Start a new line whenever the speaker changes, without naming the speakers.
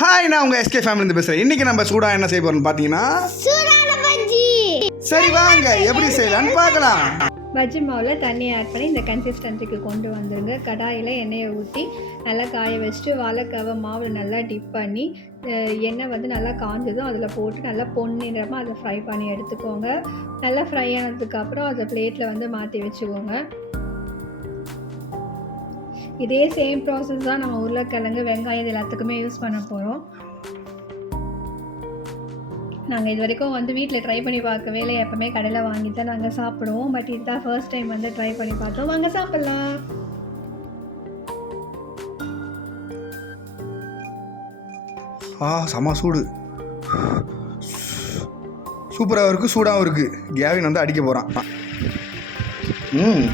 Hi நான் உங்கள் SK ஃபேமிலிருந்து பேசுகிறேன் இன்றைக்கி நம்ம சூடாக என்ன செய்ய போகிறோம்னு பார்த்தீங்கன்னா சரி வாங்க. எப்படி செய்யலாம்னு பார்க்கலாம்.
பஜ்ஜி மாவில் தண்ணி ஆட் பண்ணி இந்த கன்சிஸ்டன்சிக்கு கொண்டு வந்துருங்க. கடாயில் எண்ணெயை ஊற்றி நல்லா காய வச்சுட்டு வாழைக்காவை மாவில் நல்லா டிப் பண்ணி எண்ணெய் வந்து நல்லா காஞ்சதும் அதில் போட்டு நல்லா பொன்னிறமாக அதை ஃப்ரை பண்ணி எடுத்துக்கோங்க. நல்லா ஃப்ரை ஆனதுக்கப்புறம் அதை பிளேட்டில் வந்து மாற்றி வச்சுக்கோங்க. இதே சேம் ப்ராசஸ் தான் நம்ம உருளைக்கிழங்கு வெங்காயம் இது எல்லாத்துக்குமே யூஸ் பண்ண போகிறோம் நாங்கள் இது வரைக்கும் வந்து வீட்டில் ட்ரை பண்ணி பார்க்கவே இல்லை. எப்போவுமே கடையில் வாங்கி தான் நாங்கள் சாப்பிடுவோம். பட் இதுதான் ஃபர்ஸ்ட் டைம் வந்து ட்ரை பண்ணி பார்த்தோம். வாங்க சாப்பிட்லாம்.
ஆ செம சூடு. சூப்பராகவும் இருக்குது சூடாகவும் இருக்குது கேவின் வந்து அடிக்க போகிறான் ம்.